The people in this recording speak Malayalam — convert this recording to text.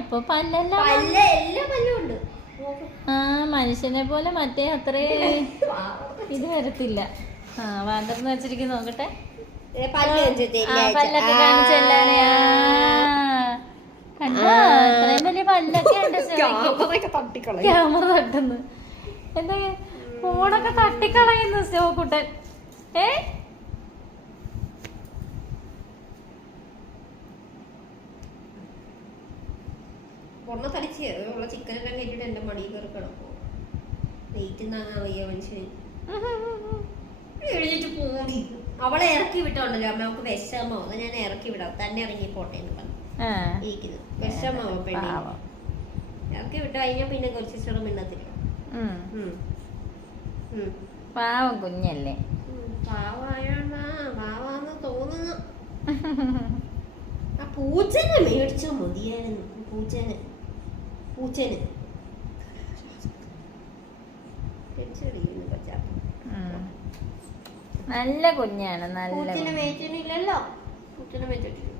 ഇപ്പൊ പല്ലല്ല മനുഷ്യനെ പോലെ മറ്റേ അത്രേ ഇത് വരത്തില്ല. വാന്തർന്ന് വെച്ചിരിക്കും നോക്കട്ടെ. പല്ലൊക്കെ കാണിച്ചെല്ലാനെ കണ്ടോ, ഇത്രയും വലിയ പല്ലൊക്കെ ഉണ്ട്. ക്യാമറ തട്ടുന്നു, എന്താ ഫോണൊക്കെ തട്ടിക്കളയുന്നു സ്റ്റോക്കുട്ടൻ. ചിക്കനെല്ലാം കേട്ടിട്ട് എന്റെ മടിയിൽ കയറി കിടക്കും. വെയിറ്റ് താങ്ങാൻ വയ്യ മനുഷ്യന്. എഴുതിട്ട് പോയി അവളെ ഇറക്കി വിട്ടോണ്ടല്ലോ അമ്മ, അവൾക്ക് വിഷമോ, അത് ഞാൻ ഇറക്കി വിടാം, തന്നെ ഇറങ്ങി പോട്ടെ എന്ന് പറഞ്ഞു ഇരിക്കുന്നത്. വിഷമോ പെണ്ണി ഇറക്കി വിട്ട് കഴിഞ്ഞാൽ പിന്നെ കുറച്ച് ഇഷ്ടം മിന്നത്തില്ല. പാവം കുഞ്ഞല്ലേ, പാവാന്ന് തോന്നുന്നു. ആ പൂച്ചനെ മേടിച്ചോ മതിയായിരുന്നു. പൂച്ചന് നല്ല കുഞ്ഞാണ്. നല്ല പൂച്ചനെ മേച്ചിട്ടില്ലല്ലോ, പൂച്ചനെ മേച്ചിട്ടില്ല.